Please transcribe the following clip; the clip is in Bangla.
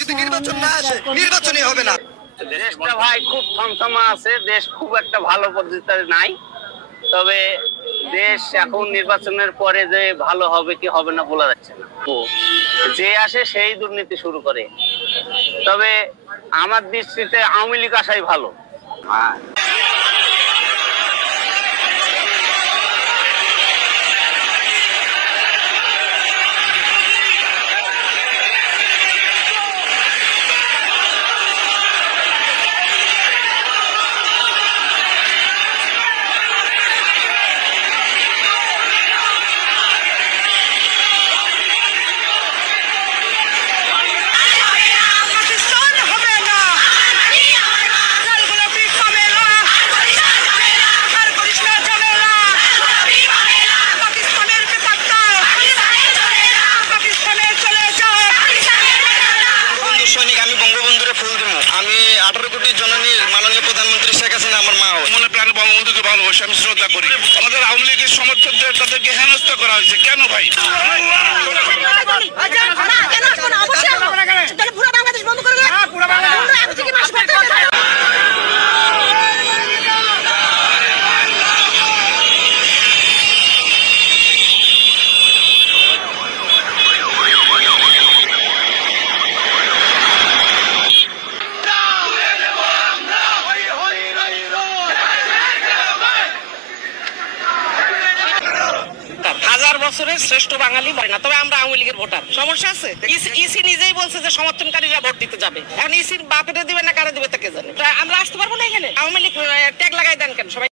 যদি নির্বাচন না আসে নির্বাচনই হবে না। দেশটা ভাই খুব থমথমা আছে, দেশ খুব একটা ভালো পদ্ধতিতে নাই। তবে দেশ এখন নির্বাচনের পরে যে ভালো হবে কি হবে না বলা যাচ্ছে না। যে আসে সেই দুর্নীতি শুরু করে। তবে আমার দৃষ্টিতে আওয়ামী লীগ আসাই ভালো। আমি বঙ্গবন্ধুরে ফুল দিব। আমি 18 কোটি জননীর মাননীয় প্রধানমন্ত্রী শেখ হাসিনা আমার মা। মনে প্রাণে বঙ্গবন্ধুকে ভালোবাসি, আমি শ্রদ্ধা করি। আমাদের আওয়ামী লীগের সমর্থকদের তাদেরকে হেনস্থা করা হয়েছে কেন ভাই? হাজার বছরের শ্রেষ্ঠ বাঙালি বলে না, তবে আমরা আওয়ামী লীগের ভোটার। সমস্যা আছে? ইসি নিজেই বলছে যে সমর্থনকারীরা ভোট দিতে যাবে। এখন ইসির বাপেটা দিবে না কারা দিবে তাকে জানে। আমরা আসতে পারবো না এখানে। আওয়ামী লীগ ট্যাগ লাগাই দেন কেন সবাই?